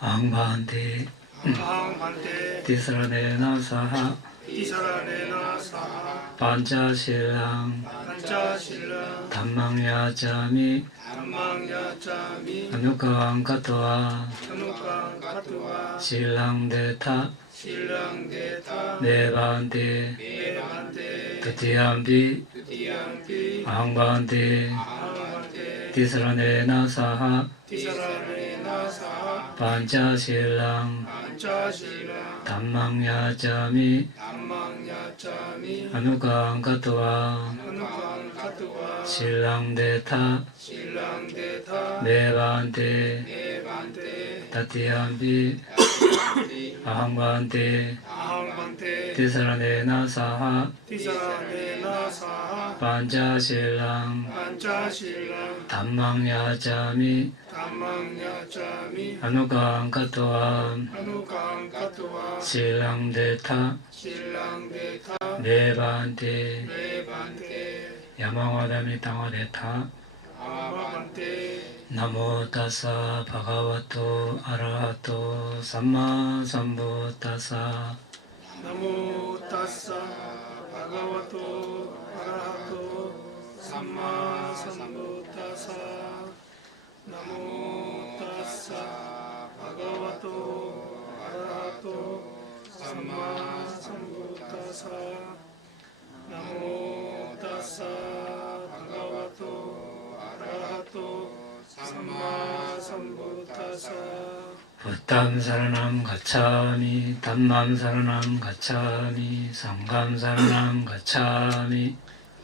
앙반테 티스라네나 사하 반자실랑 담망야자미 아누강가토아 실랑데타 네반테 두티암비 앙반테 티스라네나 사하 반자실랑 담망야자미 아누강가토아 실랑데타 네반테 다티암비 아항반테 티사라네나 사하 반자실랑 담망야자미 아누강가토아 실랑데타 네반테 야마와다미 땅와데타 나모 타사 바가와토 아라하토 삼마 삼부타사 나모 타사 바가와토 아라하토 삼마 삼부타사 나모 타사 바가와토 아라하토 삼마 삼부타사 나모 타사 바가와토 아라하토 삼마 삼부타사 부탐사라남 가차미 담맘사라남 가차미 상감사라남 가차미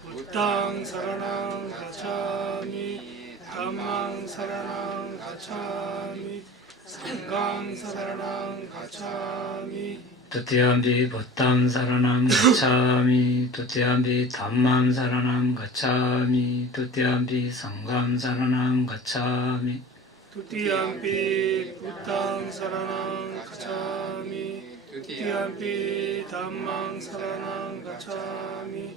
부탕사라남 가차미 담망사라남 가차미 상감사라남 가차미 두티암비 부탐사라남 가차미 두티암비 담맘사라남 가차미 두티암비 상감사라남 가차미 두티암피 부탕사라남 가차미 두티암피 담망사라남 가차미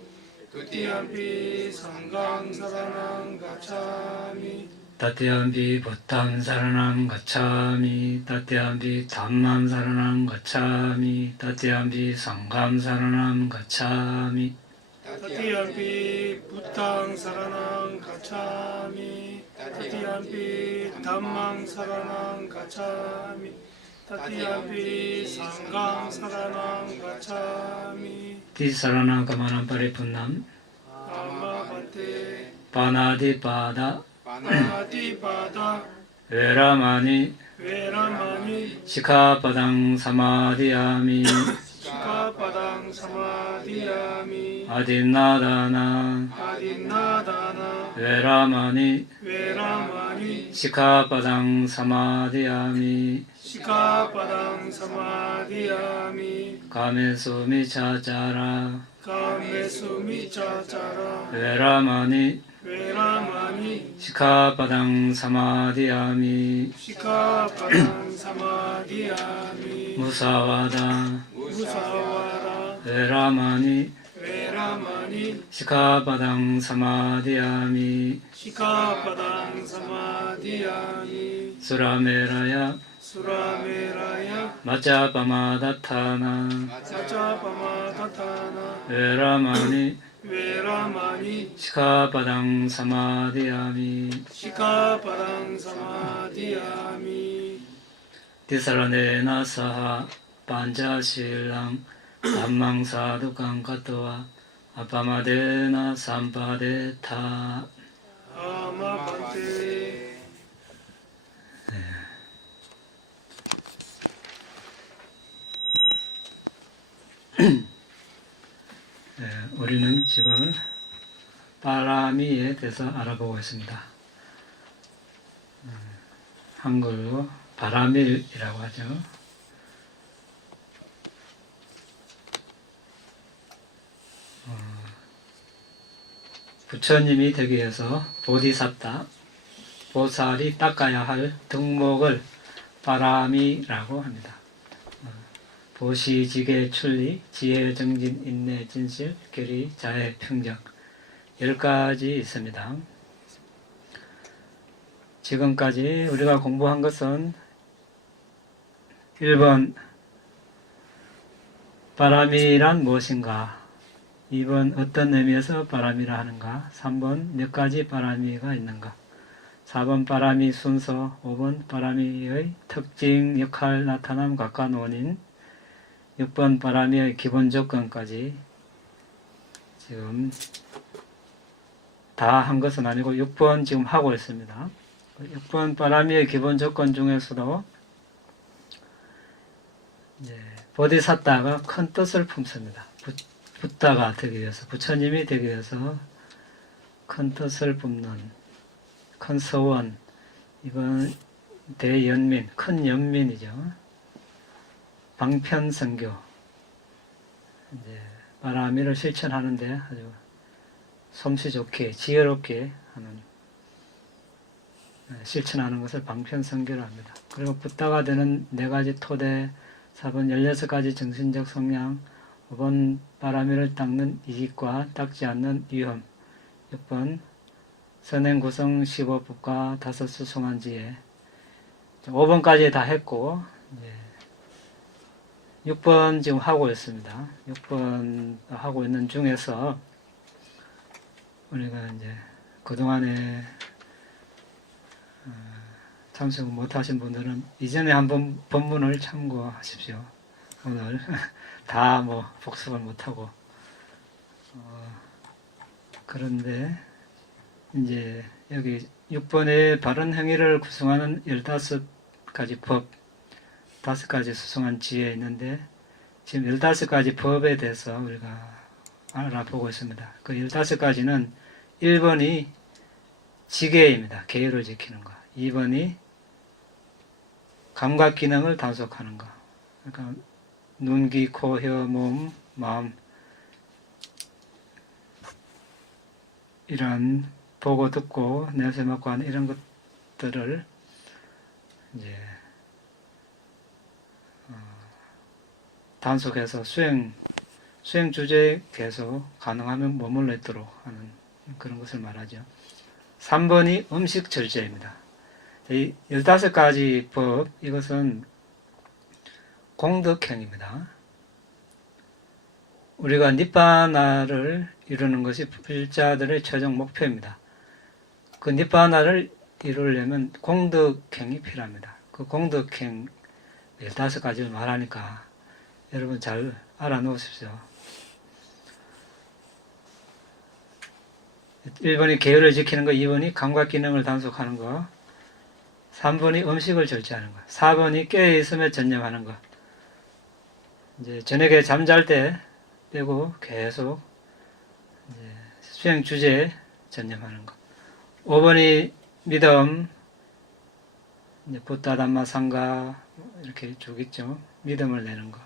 두티암피 상감사라남 가차미 따티암비 부탐사라남 가차미 따티암비 담맘사라남 가차미 따티암비 상감사라남 가차미 따티암피 부탕사라남 가차미 따티암피 담망사라남 가차미 따티암피 상감사라남 가차미 티사라나 가마남 파리푼남 아마반테 파나디파다 바나디바다 베라마니 베라마니 시카파당 사마디야미 시카바당 사마디야미 아딘나다나 아딘나다나 베라마니 베라마니 시카파당 사마디야미 시카바당 사마디야미 가메소미차자라 가메수미차차라 베라마니 베라마니 시카파당 사마디야미 시카바당 사마디야미 무사와다 무사와라 베라마니 베라마니 시카파당 사마디야미 시카바당 사마디야미 수라메라야 수라메라야 마짜파마다타나 사자바마다타나 베라마니 베라마니 시카파당 사마디야미 시카바당 사마디야미 티사라네나 사하 반자실랑 담망사두강가토와 아파마데나 삼파데타. 아마반테 우리는 지금 바라미에 대해서 알아보고 있습니다. 한글로 바라밀이라고 하죠. 부처님이 되기 위해서 보디사타, 보살이 닦아야 할 덕목을 바라미라고 합니다. 보시지계 출리, 지혜, 정진, 인내, 진실, 결의, 자애, 평정 10가지 있습니다. 지금까지 우리가 공부한 것은 1번 바람이란 무엇인가? 2번 어떤 의미에서 바람이라 하는가? 3번 몇 가지 바람이가 있는가? 4번 바람이 순서, 5번 바람이의 특징, 역할, 나타남, 각각 원인, 6번 바람이의 기본 조건까지 지금 다 한 것은 아니고 6번 지금 하고 있습니다. 6번 바람이의 기본 조건 중에서도 이제 보디사tta가 큰 뜻을 품습니다. 붓다가 되기 위해서, 부처님이 되기 위해서 큰 뜻을 품는 큰 서원, 이건 대연민, 큰 연민이죠. 방편선교, 이제 바라미를 실천하는데 아주 솜씨 좋게, 지혜롭게 하는, 실천하는 것을 방편선교로 합니다. 그리고 붓다가 되는 4가지 토대, 4번 16가지 정신적 성향, 5번 바라미를 닦는 이익과 닦지 않는 위험, 6번 선행 구성 15법과 5 수승한 지혜. 5번까지 다 했고, 6번 지금 하고 있습니다. 6번 하고 있는 중에서 우리가 이제 그동안에 참석을 못하신 분들은 이전에 한번 본문을 참고하십시오. 오늘 다 뭐 복습을 못하고, 그런데 이제 여기 6번의 바른 행위를 구성하는 15가지 법, 5가지 수승한 지혜 있는데, 지금 15가지 법에 대해서 우리가 알아보고 있습니다. 그 15가지는 1번이 지계입니다. 계율을 지키는 거. 2번이 감각 기능을 단속하는 거. 그러니까 눈, 귀, 코, 혀, 몸, 마음, 이런 보고 듣고 냄새 맡고 하는 이런 것들을 이제 단속해서 수행 주제에 계속 가능하면 머물러 있도록 하는 그런 것을 말하죠. 3번이 음식 절제입니다. 이 15가지 법, 이것은 공덕행입니다. 우리가 니빠나를 이루는 것이 불자들의 최종 목표입니다. 그 니빠나를 이루려면 공덕행이 필요합니다. 그 공덕행 15가지를 말하니까 여러분 잘 알아놓으십시오. 1번이 계율을 지키는 거, 2번이 감각 기능을 단속하는 거, 3번이 음식을 절제하는 거, 4번이 깨어있음에 전념하는 거. 이제 저녁에 잠잘 때 빼고 계속 이제 수행 주제에 전념하는 거. 5번이 믿음, 이제 붓다, 담마, 상가 이렇게 쭉 있죠. 믿음을 내는 거.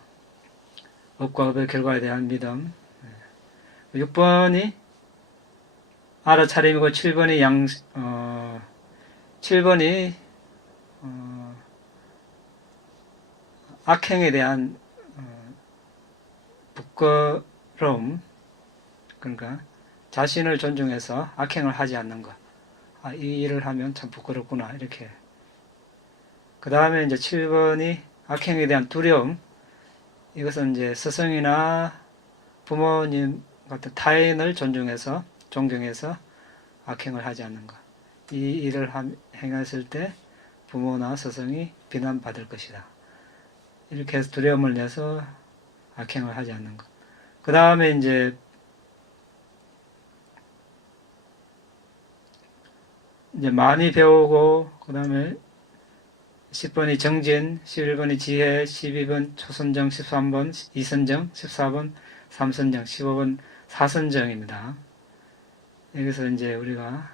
업과 업의 결과에 대한 믿음. 6번이 알아차림이고 7번이 7번이 악행에 대한 부끄러움, 그러니까 자신을 존중해서 악행을 하지 않는 것. 아, 이 일을 하면 참 부끄럽구나, 이렇게. 그 다음에 이제 7번이 악행에 대한 두려움. 이것은 이제 스승이나 부모님 같은 타인을 존중해서, 존경해서 악행을 하지 않는 것. 이 일을 행했을 때 부모나 스승이 비난받을 것이다. 이렇게 해서 두려움을 내서 악행을 하지 않는 것. 그 다음에 이제 많이 배우고, 그 다음에 10번이 정진, 11번이 지혜, 12번 초선정, 13번 이선정, 14번 삼선정, 15번 사선정입니다. 여기서 이제 우리가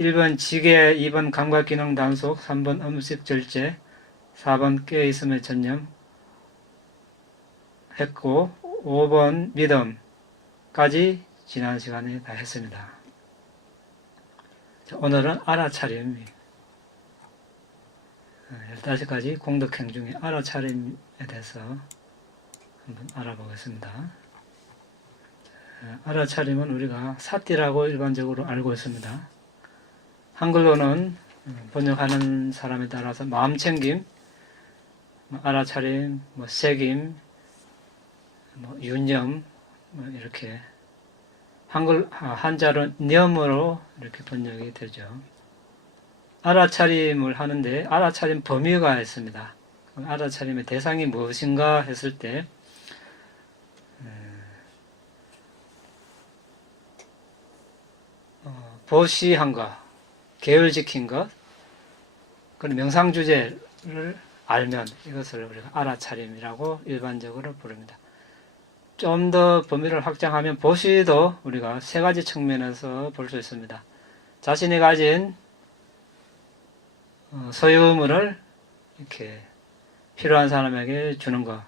1번 지계, 2번 감각기능 단속, 3번 음식 절제, 4번 깨어있음의 전념 했고, 5번 믿음까지 지난 시간에 다 했습니다. 오늘은 알아차림, 15가지 공덕행 중에 알아차림에 대해서 한번 알아보겠습니다. 알아차림은 우리가 사띠라고 일반적으로 알고 있습니다. 한글로는 번역하는 사람에 따라서 마음챙김, 뭐 알아차림, 뭐 책임, 뭐 유념, 뭐 이렇게 한자로 념으로 이렇게 번역이 되죠. 알아차림을 하는데 알아차림 범위가 있습니다. 알아차림의 대상이 무엇인가 했을 때 보시한 것, 계율 지킨 것, 그리고 명상 주제를 알면 이것을 우리가 알아차림이라고 일반적으로 부릅니다. 좀 더 범위를 확장하면 보시도 우리가 세 가지 측면에서 볼 수 있습니다. 자신이 가진 소유물을 이렇게 필요한 사람에게 주는 거,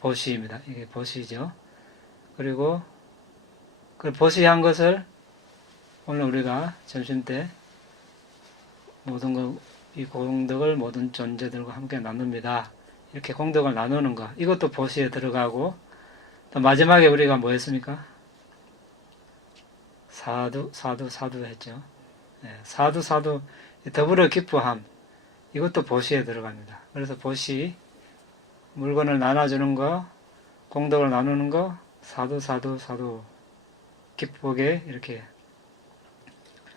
보시입니다. 이게 보시죠. 그리고 그 보시한 것을 오늘 우리가 점심 때 모든 것, 이 공덕을 모든 존재들과 함께 나눕니다. 이렇게 공덕을 나누는 거, 이것도 보시에 들어가고, 또 마지막에 우리가 뭐 했습니까? 사두 했죠. 네, 사두, 더불어 기뻐함, 이것도 보시에 들어갑니다. 그래서 보시, 물건을 나눠주는 거, 공덕을 나누는 거, 사두, 기쁘게 이렇게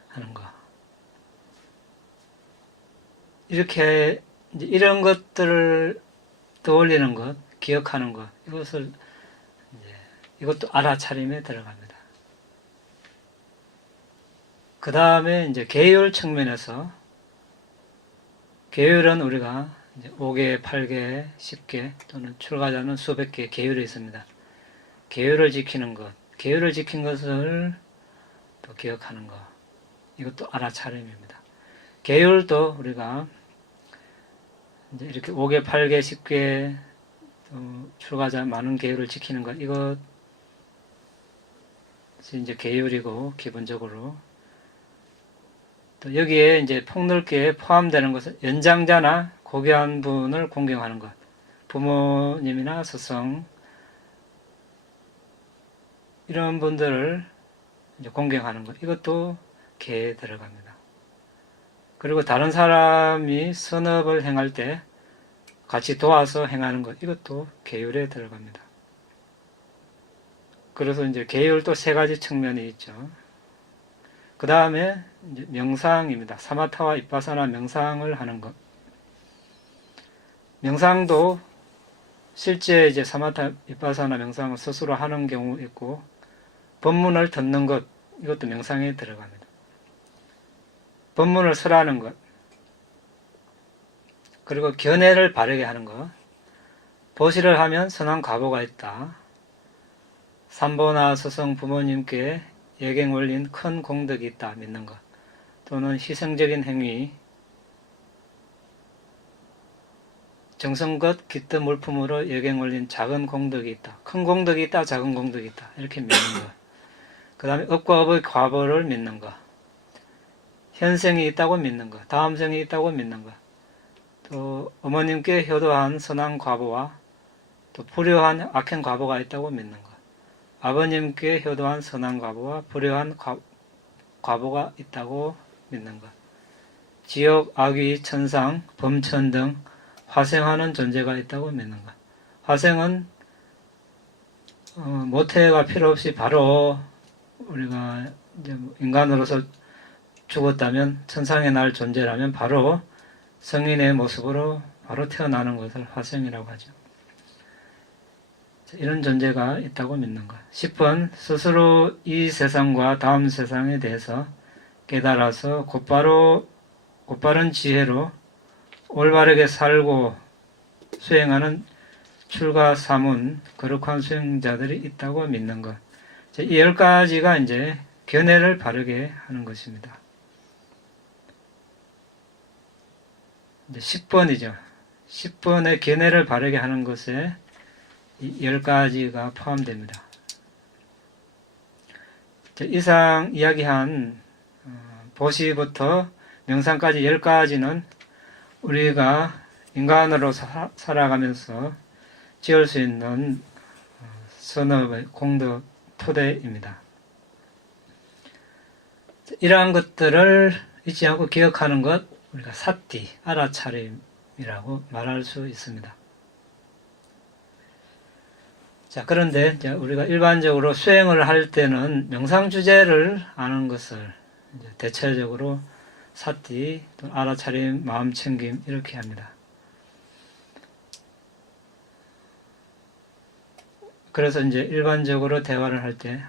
하는 거. 이렇게, 이런 것들을 떠올리는 것, 기억하는 것, 이것도 알아차림에 들어갑니다. 그 다음에 이제 계율 측면에서, 계율은 우리가 이제 5개, 8개, 10개 또는 출가자는 수백 개의 계율이 있습니다. 계율을 지키는 것, 계율을 지킨 것을 또 기억하는 것, 이것도 알아차림입니다. 계율도 우리가 이제 이렇게 5개, 8개, 10개 또 출가자 많은 계율을 지키는 것, 이것이 이제 계율이고 기본적으로 또 여기에 이제 폭넓게 포함되는 것은 연장자나 고귀한 분을 공경하는 것, 부모님이나 스승 이런 분들을 이제 공경하는 것, 이것도 계에 들어갑니다. 그리고 다른 사람이 선업을 행할 때 같이 도와서 행하는 것, 이것도 계율에 들어갑니다. 그래서 이제 계율도 세 가지 측면이 있죠. 그 다음에 명상입니다. 사마타와 잇바사나 명상을 하는 것. 명상도 실제 이제 사마타, 잇바사나 명상을 스스로 하는 경우 있고, 법문을 듣는 것, 이것도 명상에 들어갑니다. 법문을 설하는 것, 그리고 견해를 바르게 하는 것, 보시를 하면 선한 과보가 있다. 삼보나 스승 부모님께 예경 올린 큰 공덕이 있다 믿는 것, 또는 희생적인 행위, 정성껏 깃든 물품으로 예경 올린 작은 공덕이 있다. 큰 공덕이 있다, 작은 공덕이 있다. 이렇게 믿는 것. 그 다음에 업과 업의 과보를 믿는 것. 현생이 있다고 믿는 것. 다음 생이 있다고 믿는 것. 또 어머님께 효도한 선한 과보와 또 불효한 악행 과보가 있다고 믿는 것. 아버님께 효도한 선한 과보와 불효한 과보가 있다고 믿는 것. 지옥, 악귀, 천상, 범천 등 화생하는 존재가 있다고 믿는 것. 화생은 모태가 필요 없이 바로 우리가 이제 인간으로서 죽었다면, 천상에 날 존재라면 바로 성인의 모습으로 바로 태어나는 것을 화생이라고 하죠. 이런 존재가 있다고 믿는 것. 10번, 스스로 이 세상과 다음 세상에 대해서 깨달아서 곧바른 지혜로 올바르게 살고 수행하는 출가사문, 거룩한 수행자들이 있다고 믿는 것. 이 10가지가 이제 견해를 바르게 하는 것입니다. 이제 10번이죠. 10번의 견해를 바르게 하는 것에 이 10가지가 포함됩니다. 이상 이야기한 보시부터 명상까지 10가지는 우리가 인간으로 살아가면서 지을 수 있는 선업의 공덕 토대입니다. 이러한 것들을 잊지 않고 기억하는 것, 우리가 사띠, 알아차림이라고 방법이라고 말할 수 있습니다. 자, 그런데 이제 우리가 일반적으로 수행을 할 때는 명상 주제를 아는 것을 이제 대체적으로 사띠, 또 알아차림, 마음챙김 이렇게 합니다. 그래서 이제 일반적으로 대화를 할 때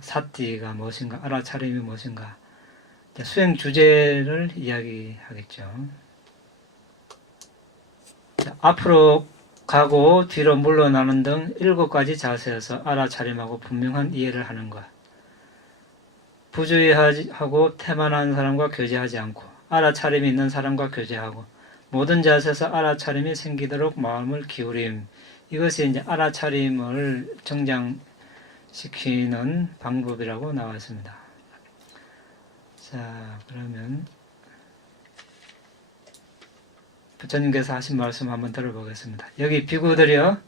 사띠가 무엇인가, 알아차림이 무엇인가, 수행 주제를 이야기하겠죠. 자, 앞으로 가고 뒤로 물러나는 등 7가지 자세에서 알아차림하고 분명한 이해를 하는 것. 부주의하고 태만한 사람과 교제하지 않고 알아차림이 있는 사람과 교제하고 모든 자세에서 알아차림이 생기도록 마음을 기울임. 이것이 이제 알아차림을 정장시키는 방법이라고 나와 있습니다. 자, 그러면 부처님께서 하신 말씀 한번 들어보겠습니다. 여기 비구들이여,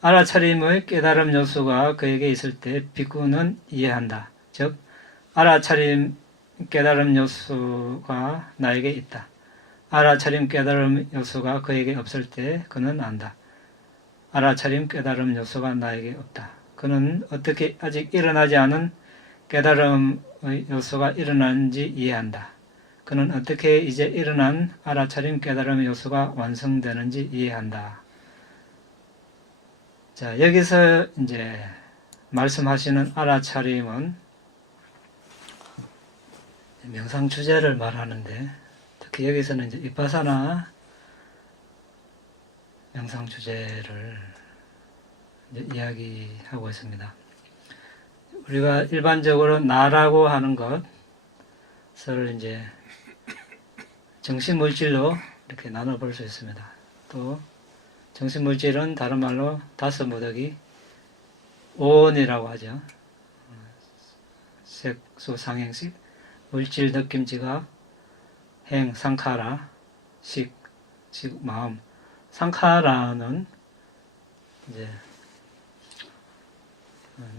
알아차림의 깨달음 요소가 그에게 있을 때 비구는 이해한다. 즉 알아차림 깨달음 요소가 나에게 있다. 알아차림 깨달음 요소가 그에게 없을 때 그는 안다. 알아차림 깨달음 요소가 나에게 없다. 그는 어떻게 아직 일어나지 않은 깨달음의 요소가 일어나는지 이해한다. 그는 어떻게 이제 일어난 알아차림 깨달음의 요소가 완성되는지 이해한다. 자, 여기서 이제 말씀하시는 알아차림은 명상 주제를 말하는데, 특히 여기서는 이제 비파사나 명상 주제를 이제 이야기하고 있습니다. 우리가 일반적으로 나라고 하는 것을 이제 정신물질로 이렇게 나눠볼 수 있습니다. 또 정신물질은 다른 말로 다섯 무더기, 오온이라고 하죠. 색, 수, 상행식, 물질, 느낌, 지각, 행, 상카라, 식, 마음. 상카라는 이제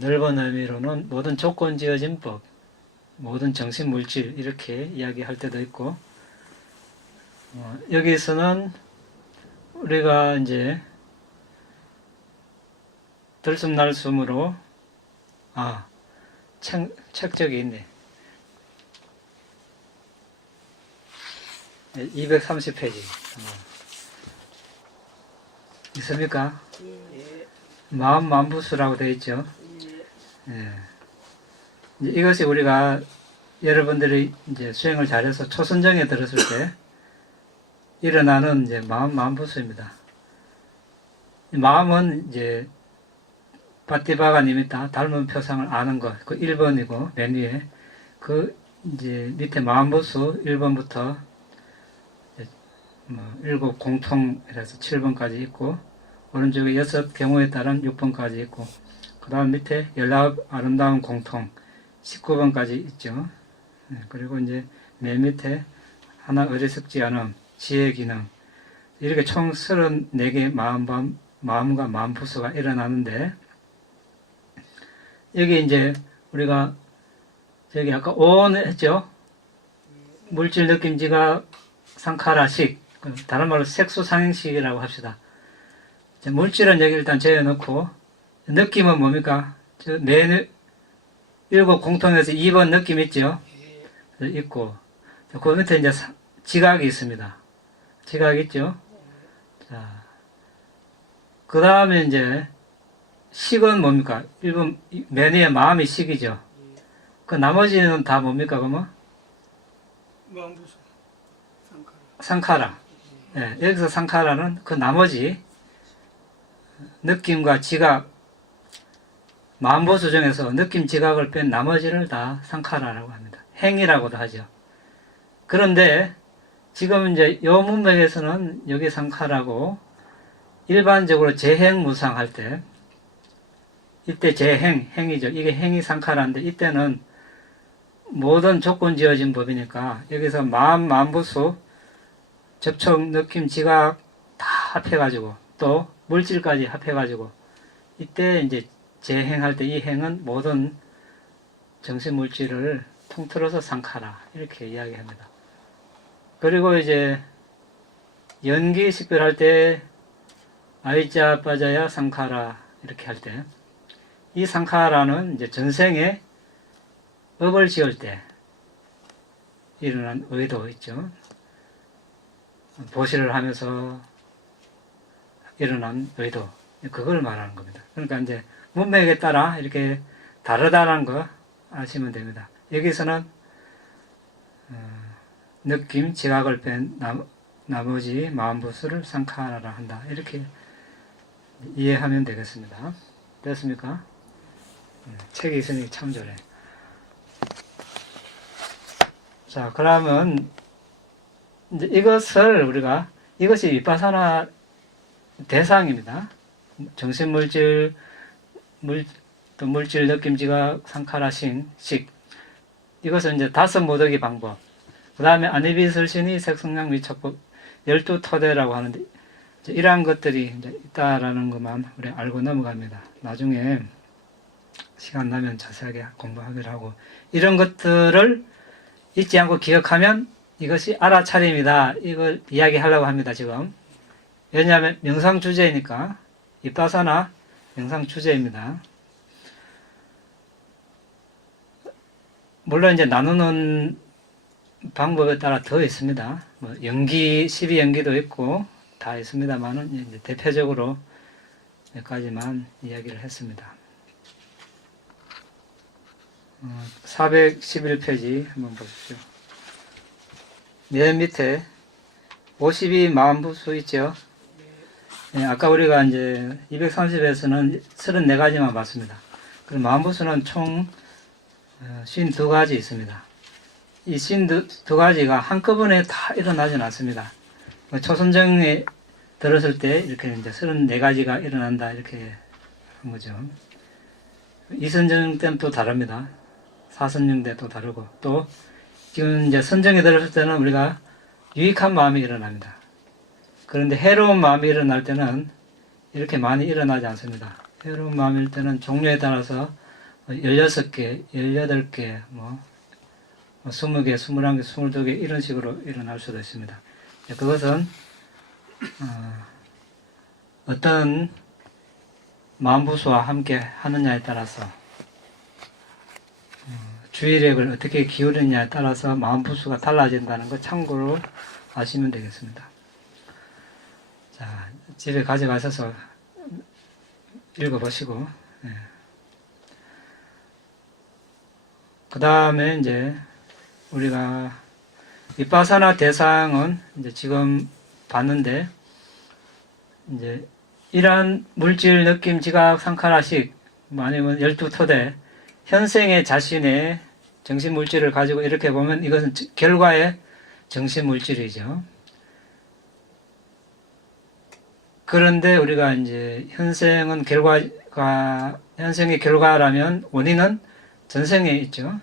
넓은 의미로는 모든 조건 지어진 법, 모든 정신물질 이렇게 이야기할 때도 있고, 여기서는 우리가 이제 들숨날숨으로 책적이 있네. 230페이지 있습니까? 마음 만부수라고 되어 있죠. 예. 이것이 우리가 여러분들이 이제 수행을 잘해서 초선정에 들었을 때 일어나는 이제 마음 만부수입니다. 마음은 이제 바티바가 니미타 닮은 표상을 아는 것, 그 1번이고 맨 위에 그 이제 밑에 마음부수 1번부터 7 공통이라서 7번까지 있고 오른쪽에 6 경우에 따른 6번까지 있고 그 다음 밑에 연락 아름다운 공통 19번까지 있죠. 그리고 이제 맨 밑에 하나 어리석지 않음, 지혜 기능 이렇게 총 34개의 마음과 마음부수가 일어나는데 여기 이제 우리가 저기 아까 오온 했죠. 물질 느낌 지각 상카라식 다른 말로 색수상행식이라고 합시다. 물질은 여기 일단 재어놓고 느낌은 뭡니까? 저 네, 7 공통에서 2번 느낌 있죠? 있고 그 밑에 이제 지각이 있습니다. 지각 있죠? 자, 그 다음에 이제 식은 뭡니까? 1번 맨 위에 마음이 식이죠. 그 나머지는 다 뭡니까? 그러면? 마음부수 상카라. 네, 여기서 상카라는 그 나머지 느낌과 지각, 마음보수 중에서 느낌, 지각을 뺀 나머지를 다 상카라라고 합니다. 행이라고도 하죠. 그런데 지금 이제 요 문맥에서는 여기 상카라고 일반적으로 재행무상 할 때 이때 행이죠. 이게 행이 상카라인데 이때는 모든 조건 지어진 법이니까 여기서 마음부수 접촉, 느낌, 지각 다 합해가지고 또 물질까지 합해가지고 이때 이제 재행할 때 이 행은 모든 정신물질을 통틀어서 상카라 이렇게 이야기합니다. 그리고 이제 연기 식별할 때 아이자 빠자야 상카라 이렇게 할 때 이 상카라는 이제 전생에 업을 지을 때 일어난 의도 있죠. 보시를 하면서 일어난 의도, 그걸 말하는 겁니다. 그러니까 이제 문맥에 따라 이렇게 다르다는 거 아시면 됩니다. 여기서는 느낌, 지각을 뺀 나머지 마음부수를 상카라라 한다. 이렇게 이해하면 되겠습니다. 됐습니까? 책이 있으니 참 좋네. 자, 그러면 이제 이것이 위파사나 대상입니다. 정신물질, 또 물질, 느낌, 지각, 상카라, 식. 이것은 이제 5모독이 방법. 그 다음에 아니비설신이 색성량 미착법 12토대라고 하는데, 이러한 것들이 이제 있다라는 것만 우리 알고 넘어갑니다. 나중에 시간 나면 자세하게 공부하기로 하고, 이런 것들을 잊지 않고 기억하면 이것이 알아차림이다. 이걸 이야기하려고 합니다, 지금. 왜냐하면 명상 주제이니까, 위파사나 명상 주제입니다. 물론 이제 나누는 방법에 따라 더 있습니다. 뭐 연기, 12연기도 있고 다 있습니다만은 이제 대표적으로 몇 가지만 이야기를 했습니다. 411페이지 한번 보십시오. 맨 밑에 52 마음부수 있죠? 네, 아까 우리가 이제 230에서는 34가지만 봤습니다. 그럼 마음부수는 총 52가지 있습니다. 이 52가지가 한꺼번에 다 일어나진 않습니다. 초선정에 들었을 때 이렇게 이제 34가지가 일어난다 이렇게 한 거죠. 이선정 때는 또 다릅니다. 사선정 때 또 다르고, 또 지금 이제 선정에 들었을 때는 우리가 유익한 마음이 일어납니다. 그런데 해로운 마음이 일어날 때는 이렇게 많이 일어나지 않습니다. 해로운 마음일 때는 종류에 따라서 16개, 18개, 20개, 21개, 22개 이런 식으로 일어날 수도 있습니다. 그것은 어떤 마음부수와 함께 하느냐에 따라서, 주의력을 어떻게 기울이느냐에 따라서 마음부수가 달라진다는 거 참고로 아시면 되겠습니다. 자, 집에 가져가셔서 읽어보시고, 그 다음에 이제 우리가 위파사나 대상은 이제 지금 봤는데, 이제 이러한 물질, 느낌, 지각, 상카라식, 아니면 12토대, 현생의 자신의 정신물질을 가지고 이렇게 보면 이것은 결과의 정신물질이죠. 그런데 우리가 이제 현생의 결과라면 원인은 전생에 있죠.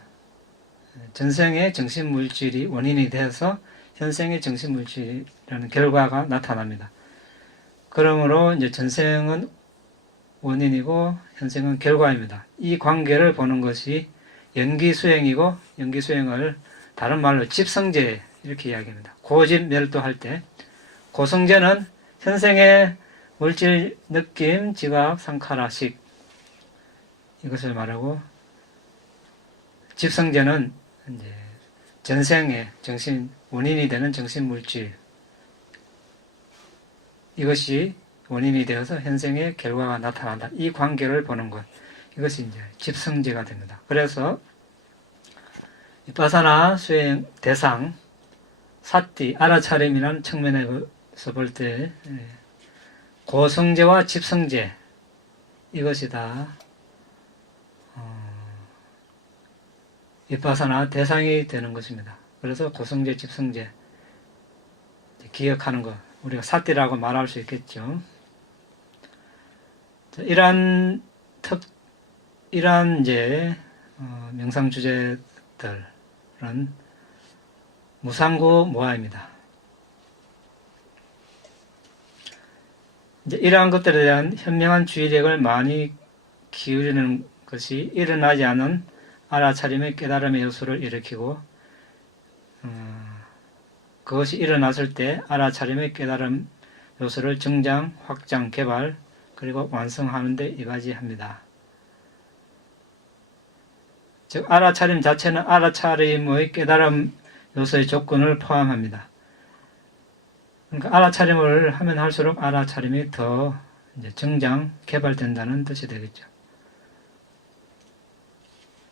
전생의 정신물질이 원인이 돼서 현생의 정신물질이라는 결과가 나타납니다. 그러므로 이제 전생은 원인이고 현생은 결과입니다. 이 관계를 보는 것이 연기수행이고, 연기수행을 다른 말로 집성제 이렇게 이야기합니다. 고집멸도할 때 고성제는 현생의 물질, 느낌, 지각, 상카라식 이것을 말하고, 집성제는 이제 전생의 정신 원인이 되는 정신물질, 이것이 원인이 되어서 현생의 결과가 나타난다. 이 관계를 보는 것, 이것이 이제 집성제가 됩니다. 그래서 위파사나 수행 대상, 사띠, 알아차림이라는 측면에서 볼 때 고성제와 집성제, 이것이 다 위파사나 대상이 되는 것입니다. 그래서 고성제, 집성제 기억하는 것, 우리가 사띠라고 말할 수 있겠죠. 이러한 이제 명상 주제들은 무상고 모아입니다. 이제 이러한 것들에 대한 현명한 주의력을 많이 기울이는 것이 일어나지 않은 알아차림의 깨달음의 요소를 일으키고, 그것이 일어났을 때 알아차림의 깨달음 요소를 증장, 확장, 개발, 그리고 완성하는 데 이바지합니다. 즉 알아차림 자체는 알아차림의 깨달음 요소의 조건을 포함합니다. 그러니까 알아차림을 하면 할수록 알아차림이 더 이제 증장, 개발된다는 뜻이 되겠죠.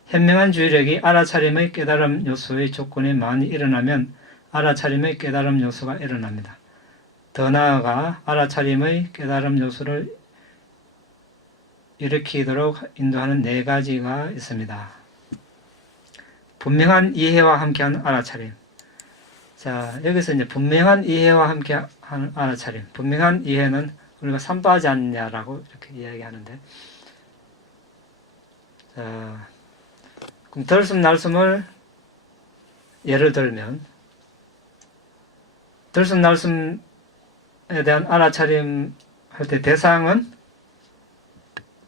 현명한 주의력이 알아차림의 깨달음 요소의 조건이 많이 일어나면 알아차림의 깨달음 요소가 일어납니다. 더 나아가 알아차림의 깨달음 요소를 일으키도록 인도하는 4가지가 있습니다. 분명한 이해와 함께하는 알아차림. 자, 여기서 이제 분명한 이해와 함께하는 알아차림. 분명한 이해는 우리가 삼바잔냐라고 이렇게 이야기하는데, 자, 그럼 들숨날숨을 예를 들면, 들숨날숨에 대한 알아차림 할 때 대상은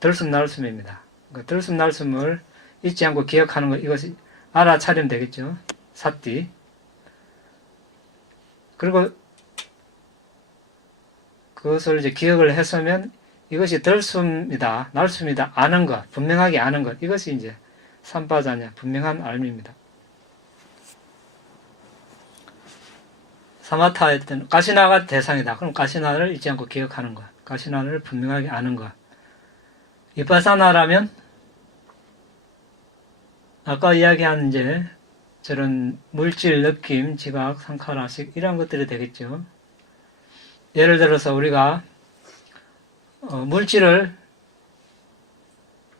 들숨날숨입니다. 그러니까 들숨날숨을 잊지 않고 기억하는 것, 이것이 알아차림 되겠죠. 사띠. 그리고 그것을 이제 기억을 했으면 이것이 들숨이다, 날숨이다, 아는 것, 분명하게 아는 것, 이것이 이제 삼바자냐, 분명한 알미입니다. 사마타할 때는 가시나가 대상이다. 그럼 가시나를 잊지 않고 기억하는 것, 가시나를 분명하게 아는 것. 비파사나라면 아까 이야기한 이제 저런 물질, 느낌, 지각, 상카라식 이런 것들이 되겠죠. 예를 들어서 우리가 물질을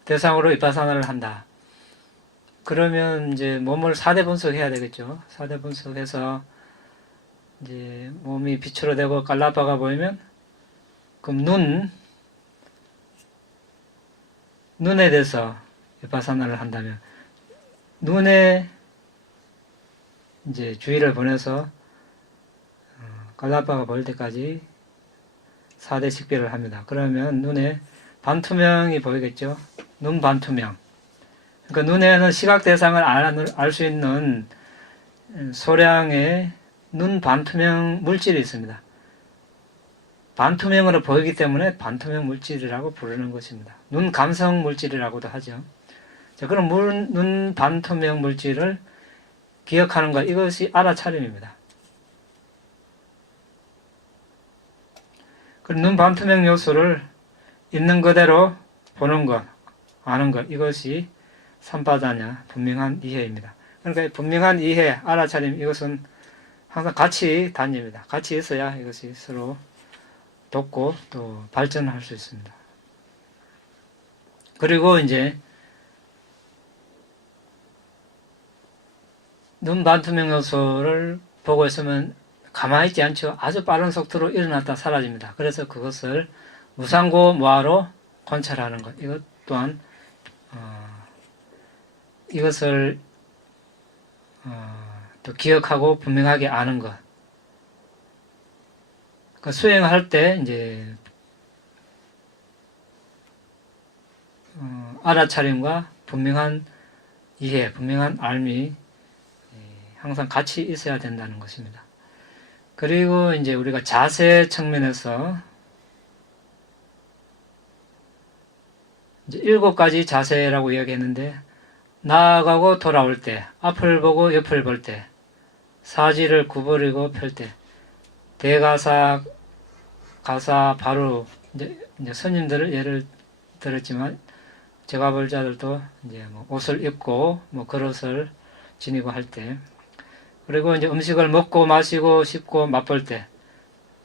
대상으로 비파사나를 한다. 그러면 이제 몸을 4대 분석해야 되겠죠. 4대 분석해서 이제 몸이 빛으로 되고 깔라바가 보이면 그럼 눈에 대해서 비파사나를 한다면 눈에 이제 주의를 보내서 깔라바가 보일 때까지 4대 식별을 합니다. 그러면 눈에 반투명이 보이겠죠. 눈 반투명. 그러니까 눈에는 시각 대상을 알 수 있는 소량의 눈 반투명 물질이 있습니다. 반투명으로 보이기 때문에 반투명 물질이라고 부르는 것입니다. 눈 감성 물질이라고도 하죠. 자, 그럼 눈 반투명 물질을 기억하는 것, 이것이 알아차림입니다. 그럼 눈 반투명 요소를 있는 그대로 보는 것, 아는 것, 이것이 삼바자냐, 분명한 이해입니다. 그러니까 분명한 이해, 알아차림, 이것은 항상 같이 다닙니다. 같이 있어야 이것이 서로 돕고 또 발전할 수 있습니다. 그리고 이제 눈 반투명 요소를 보고 있으면 가만히 있지 않죠. 아주 빠른 속도로 일어났다 사라집니다. 그래서 그것을 무상고 무아로 관찰하는 것. 이것 또한 이것을 또 기억하고 분명하게 아는 것. 그러니까 수행할 때 이제 알아차림과 분명한 이해, 분명한 알미 항상 같이 있어야 된다는 것입니다. 그리고 이제 우리가 자세 측면에서 이제 7가지 자세라고 이야기했는데, 나아가고 돌아올 때, 앞을 보고 옆을 볼 때, 사지를 구부리고 펼 때, 대가사, 가사, 바로 이제 스님들을 예를 들었지만 제가벌자들도 이제 뭐 옷을 입고 뭐 그릇을 지니고 할 때, 그리고 이제 음식을 먹고 마시고 씹고 맛볼 때,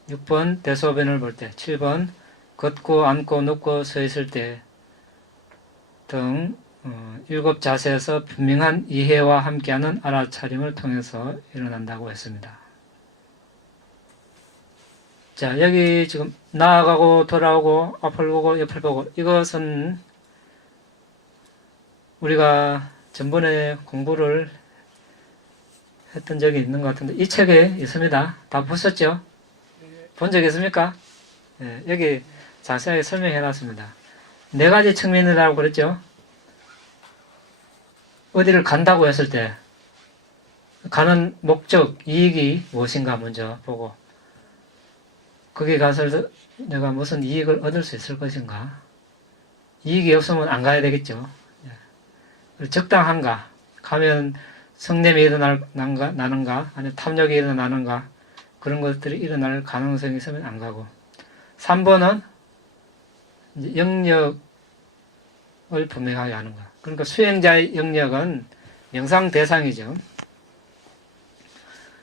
6번 대소변을 볼 때, 7번 걷고 앉고 눕고 서 있을 때 등 7자세에서 분명한 이해와 함께하는 알아차림을 통해서 일어난다고 했습니다. 자, 여기 지금 나아가고 돌아오고 앞을 보고 옆을 보고, 이것은 우리가 전번에 공부를 했던 적이 있는 것 같은데 이 책에 있습니다. 다 보셨죠? 본 적 있습니까? 네, 여기 자세하게 설명해 놨습니다. 4가지 측면이라고 그랬죠? 어디를 간다고 했을 때 가는 목적, 이익이 무엇인가 먼저 보고, 거기 가서 내가 무슨 이익을 얻을 수 있을 것인가? 이익이 없으면 안 가야 되겠죠. 적당한가? 가면 성냄이 나는가? 아니면 탐욕이 일어나는가? 그런 것들이 일어날 가능성이 있으면 안 가고. 3번은 영역을 분명하게 하는 거. 그러니까 수행자의 영역은 명상 대상이죠.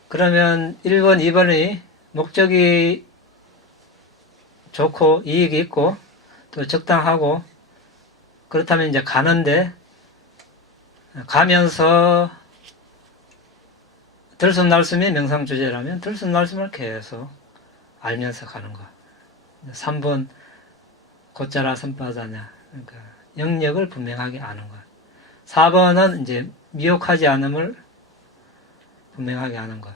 그러면 1번, 2번이 목적이 좋고 이익이 있고 또 적당하고 그렇다면 이제 가는데 가면서 들숨날숨이 명상 주제라면 들숨날숨을 계속 알면서 가는 거. 3번 곧자라 선바자냐. 그러니까 영역을 분명하게 아는 것. 4번은 이제 미혹하지 않음을 분명하게 아는 것.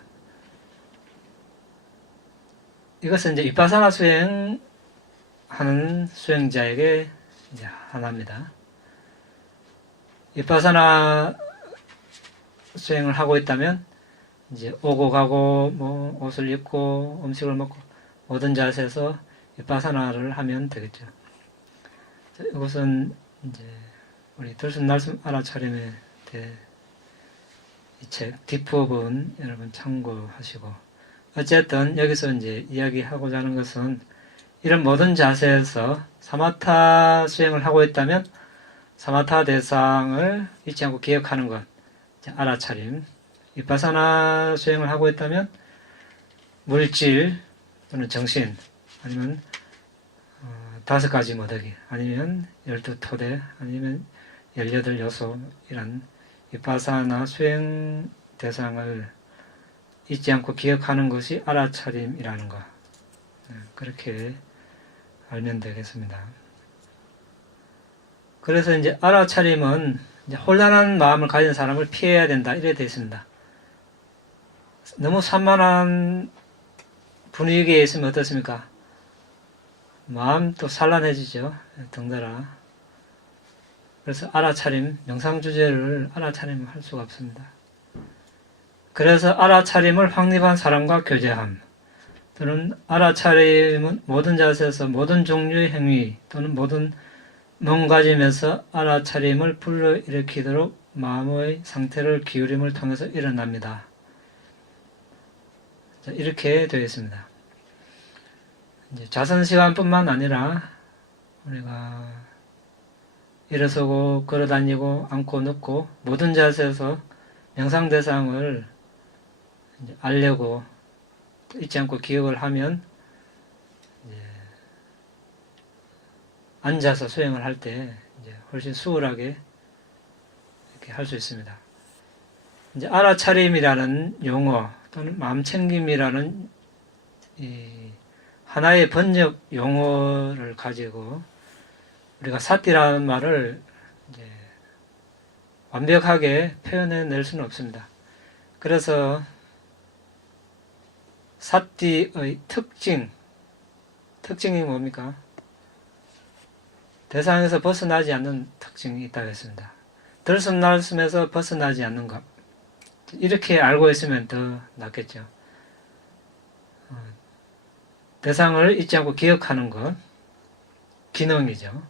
이것은 이제 위파사나 수행하는 수행자에게 이제 하나입니다. 위파사나 수행을 하고 있다면 이제 오고 가고 뭐 옷을 입고 음식을 먹고 모든 자세에서 위파사나를 하면 되겠죠. 이것은 이제 우리 들숨날숨 알아차림에 대해 이 책 뒷부분 여러분 참고하시고, 어쨌든 여기서 이제 이야기하고자 하는 것은 이런 모든 자세에서 사마타 수행을 하고 있다면 사마타 대상을 잊지 않고 기억하는 것, 알아차림. 위파사나 수행을 하고 있다면 물질 또는 정신, 아니면 5가지 모덕이, 아니면 12토대, 아니면 18요소, 이런 위파사나 수행 대상을 잊지 않고 기억하는 것이 알아차림이라는 것. 그렇게 알면 되겠습니다. 그래서 이제 알아차림은 이제 혼란한 마음을 가진 사람을 피해야 된다, 이래 되어 있습니다. 너무 산만한 분위기에 있으면 어떻습니까? 마음도 산란해지죠. 덩달아. 그래서 알아차림, 명상 주제를 알아차림 할 수가 없습니다. 그래서 알아차림을 확립한 사람과 교제함, 또는 알아차림은 모든 자세에서 모든 종류의 행위 또는 모든 몸가짐에서 알아차림을 불러일으키도록 마음의 상태를 기울임을 통해서 일어납니다. 이렇게 되어 있습니다. 이제 자선시간뿐만 아니라 우리가 일어서고 걸어다니고 앉고 눕고 모든 자세에서 명상 대상을 알려고 잊지 않고 기억을 하면 앉아서 수행을 할 때 훨씬 수월하게 이렇게 할 수 있습니다. 이제 알아차림이라는 용어 또는 마음챙김이라는 이 하나의 번역 용어를 가지고 우리가 사띠라는 말을 이제 완벽하게 표현해낼 수는 없습니다. 그래서 사띠의 특징이 뭡니까? 대상에서 벗어나지 않는 특징이 있다고 했습니다. 들숨날숨에서 벗어나지 않는 것. 이렇게 알고 있으면 더 낫겠죠. 대상을 잊지 않고 기억하는 것, 기능이죠.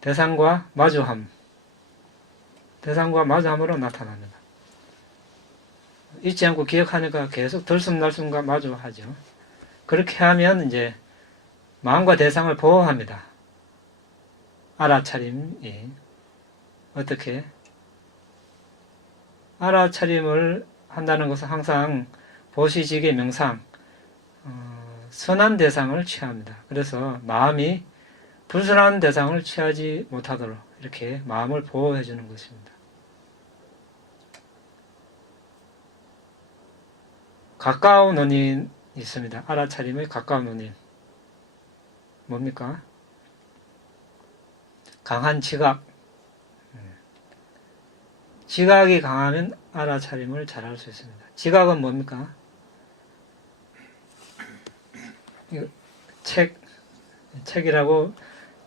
대상과 마주함, 대상과 마주함으로 나타납니다. 잊지 않고 기억하니까 계속 들숨날숨과 마주하죠. 그렇게 하면 이제 마음과 대상을 보호합니다. 알아차림이 어떻게? 알아차림을 한다는 것은 항상 보시직의 명상, 선한 대상을 취합니다. 그래서 마음이 불선한 대상을 취하지 못하도록 이렇게 마음을 보호해 주는 것입니다. 가까운 원인이 있습니다. 알아차림의 가까운 원인. 뭡니까? 강한 지각. 지각이 강하면 알아차림을 잘할 수 있습니다. 지각은 뭡니까? 책이라고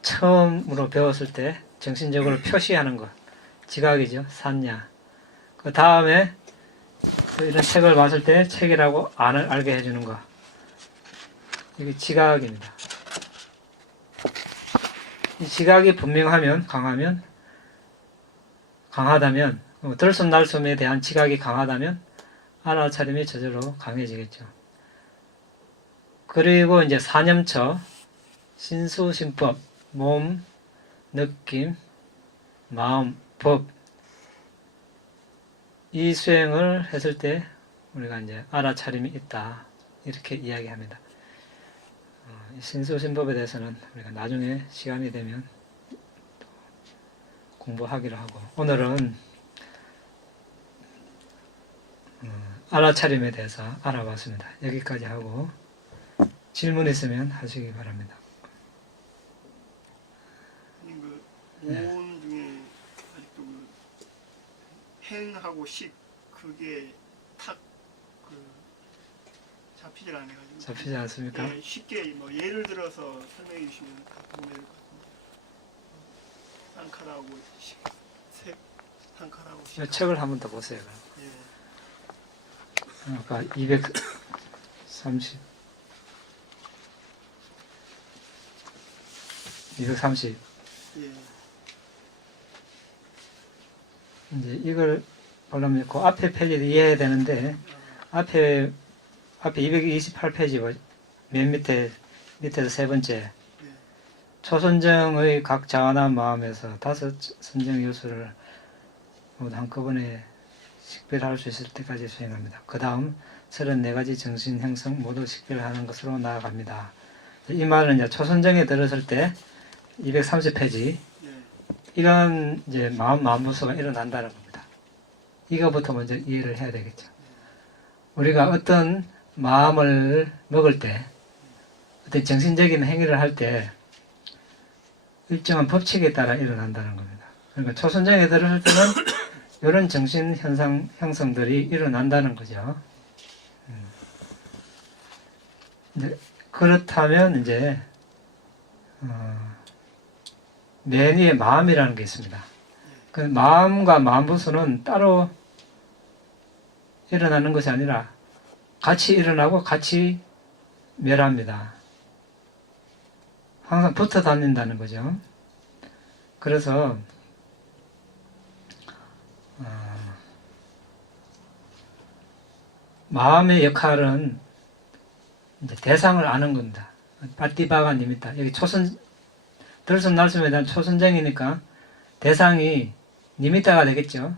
처음으로 배웠을 때 정신적으로 표시하는 것. 지각이죠. 산냐. 그 다음에 또 이런 책을 봤을 때 책이라고 알게 해주는 거. 이게 지각입니다. 이 지각이 분명하면, 강하다면, 들숨날숨에 대한 지각이 강하다면 알아차림이 저절로 강해지겠죠. 그리고 이제 사념처, 신수신법, 몸, 느낌, 마음, 법, 이 수행을 했을 때 우리가 이제 알아차림이 있다, 이렇게 이야기합니다. 신수신법에 대해서는 우리가 나중에 시간이 되면 공부하기로 하고, 오늘은 알아차림에 대해서 알아봤습니다. 여기까지 하고 질문 있으면 하시기 바랍니다. 그 네. 모음 중에 아직도 그 행하고 식 그게 탁 그 잡히질 않아가지고 잡히지 않습니까? 예, 쉽게 뭐 예를 들어서 설명해 주시면 도움이 될 것 같습니다. 쌍칼하고 식, 색, 쌍칼하고 식. 이 책을 한 번 더 보세요. 예. 아까 230 예. 이제 이걸 보려면 그 앞에 페이지를 이해해야 되는데, 앞에 228페이지 맨 밑에서 세 번째, 예. 초선정의 각 자원한 마음에서 5 선정 요소를 모두 한꺼번에 식별할 수 있을 때까지 수행합니다. 그 다음 34가지 정신 형성 모두 식별하는 것으로 나아갑니다. 이 말은 이제 초선정에 들었을 때 230페이지, 예. 이런 이제 마음부서가 일어난다는 겁니다. 이거부터 먼저 이해를 해야 되겠죠. 우리가 어떤 마음을 먹을 때, 어떤 정신적인 행위를 할 때 일정한 법칙에 따라 일어난다는 겁니다. 그러니까 초선정에 들었을 때는 이런 정신 형성들이 일어난다는 거죠. 이제 그렇다면 이제 맨 위에 마음이라는 게 있습니다. 그 마음과 마음부수는 따로 일어나는 것이 아니라 같이 일어나고 같이 멸합니다. 항상 붙어 다닌다는 거죠. 그래서 마음의 역할은 이제 대상을 아는 겁니다. 빠띠바가 니미타. 여기 들숨날숨에 대한 초선정이니까 대상이 니미타가 되겠죠.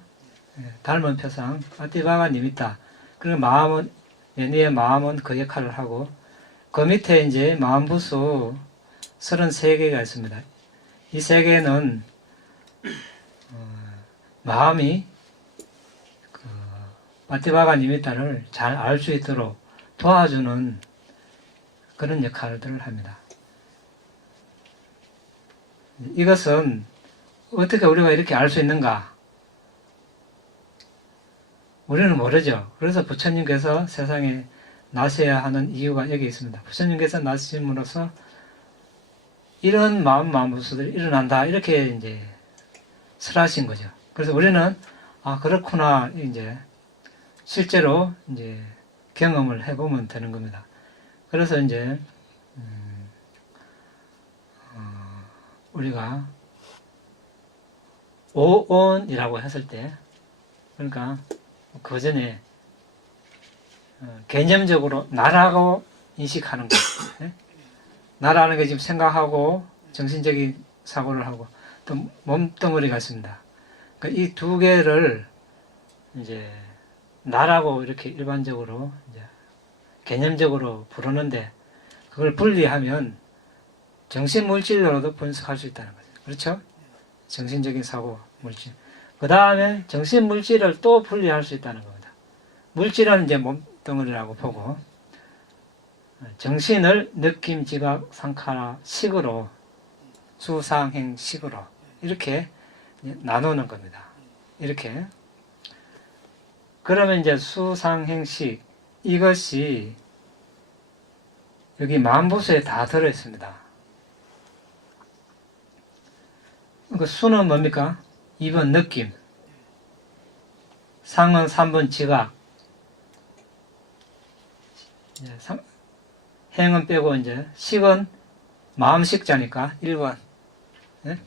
닮은 표상, 빠띠바가 니미타. 그리고 마음은, 맨 위에 마음은 그 역할을 하고, 그 밑에 이제 마음부수 33개가 있습니다. 이 3개는 마음이 빠띠바가 니미타를 잘 알 수 있도록 도와주는 그런 역할들을 합니다. 이것은 어떻게 우리가 이렇게 알 수 있는가? 우리는 모르죠. 그래서 부처님께서 세상에 나셔야 하는 이유가 여기 있습니다. 부처님께서 나심으로써 이런 마음부수들이 일어난다, 이렇게 이제 설하신 거죠. 그래서 우리는 그렇구나, 이제 실제로 이제 경험을 해보면 되는 겁니다. 그래서 이제 우리가 오온이라고 했을 때, 그러니까 그 전에 개념적으로 나라고 인식하는 것, 나라는 게 지금 생각하고 정신적인 사고를 하고 또 몸덩어리가 있습니다. 그러니까 이 두 개를 이제 나라고 이렇게 일반적으로 이제 개념적으로 부르는데, 그걸 분리하면 정신 물질로도 분석할 수 있다는 거죠. 그렇죠? 정신적인 사고 물질. 그 다음에 정신 물질을 또 분리할 수 있다는 겁니다. 물질은 이제 몸덩어리라고 보고, 정신을 느낌, 지각, 상카라, 식으로, 수상행 식으로 이렇게 나누는 겁니다. 이렇게. 그러면 이제 수상행식, 이것이 여기 마음부수에 다 들어있습니다. 그 수는 뭡니까? 2번 느낌, 상은 3번 지각, 이제 행은 빼고 이제 식은 마음식자니까 1번. 예?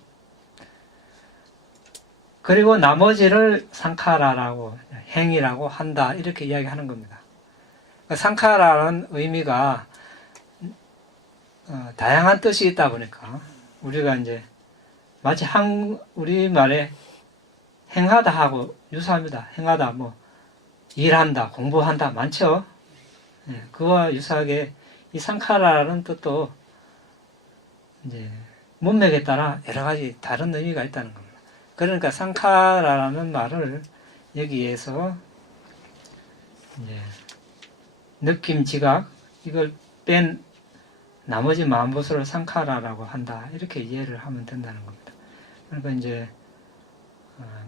그리고 나머지를 상카라라고 행이라고 한다 이렇게 이야기하는 겁니다. 상카라는 의미가 다양한 뜻이 있다 보니까 우리가 이제 마치 우리말에 행하다 하고 유사합니다. 행하다 뭐 일한다, 공부한다 많죠. 예, 그와 유사하게 이 상카라라는 뜻도 이제 문맥에 따라 여러 가지 다른 의미가 있다는 겁니다. 그러니까 상카라라는 말을 여기에서 이제 느낌, 지각 이걸 뺀 나머지 마음보수를 상카라라고 한다 이렇게 이해를 하면 된다는 겁니다. 그러니까 이제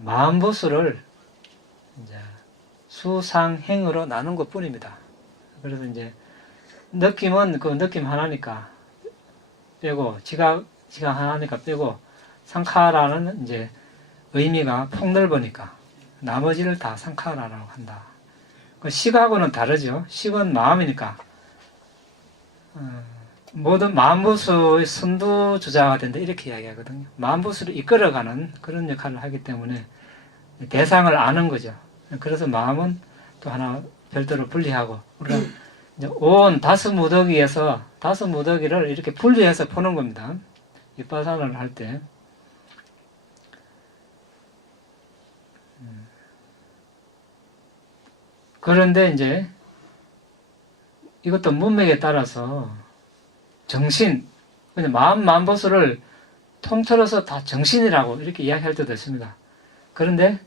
마음보수를 이제 수상행으로 나눈 것 뿐입니다. 그래서 이제 느낌은 그 느낌 하나니까 빼고 지각 하나니까 빼고 상카라는 이제 의미가 폭넓으니까 나머지를 다 상카라라고 한다. 그 식하고는 다르죠. 식은 마음이니까 모든 마음보수의 선두주자가 된다 이렇게 이야기하거든요. 마음보수를 이끌어가는 그런 역할을 하기 때문에 대상을 아는 거죠. 그래서 마음은 또 하나 별도로 분리하고 우리가 이제 온 다스무더기에서 다스무더기를 이렇게 분리해서 푸는 겁니다. 윗바산을 할 때. 그런데 이제 이것도 문맥에 따라서 정신, 그냥 마음보수를 통틀어서 다 정신이라고 이렇게 이야기할 때도 있습니다. 그런데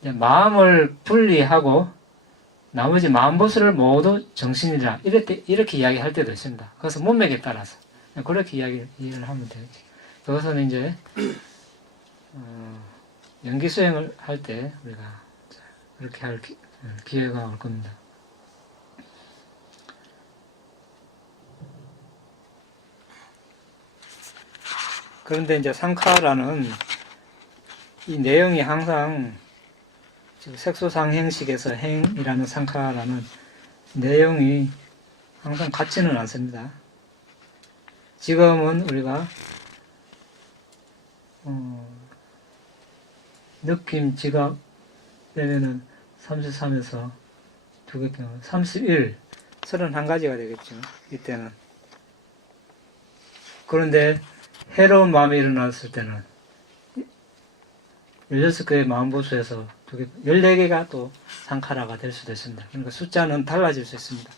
이제 마음을 분리하고 나머지 마음보수를 모두 정신이라 이렇게 이야기할 때도 있습니다. 그래서 문맥에 따라서 그렇게 이해를 하면 되죠. 그것은 이제 연기 수행을 할 때 우리가 그렇게 할 기회가 올 겁니다. 그런데 이제 상카라는 이 내용이 항상 지금 색소상행식에서 행이라는 상카라는 내용이 항상 같지는 않습니다. 지금은 우리가 느낌, 지각 빼면은 33에서 두 개 빼면 31, 31가지가 되겠죠. 이때는. 그런데 해로운 마음이 일어났을 때는 16개의 마음보수에서 14개가 또 상카라가 될 수도 있습니다. 그러니까 숫자는 달라질 수 있습니다.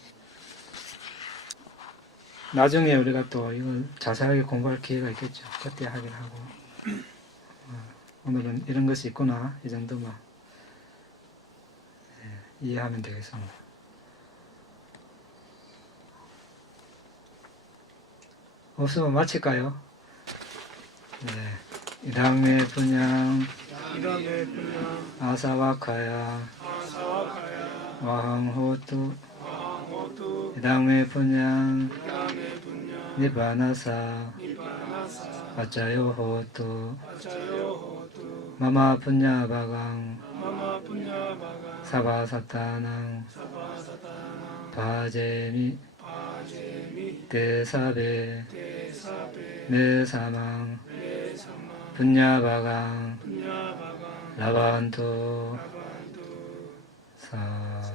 나중에 우리가 또 이걸 자세하게 공부할 기회가 있겠죠. 그때 하긴 하고. 오늘은 이런 것이 있구나. 이 정도만 이해하면 되겠습니다. 없으면 마칠까요? 네. 이 다음에 분양 아사와카야 와항호투 이 다음에 분양 니바나사 아짜요호투 마마 분야바강 사바사타낭 바제미 대사베 메사망 분야바강 라반토 사사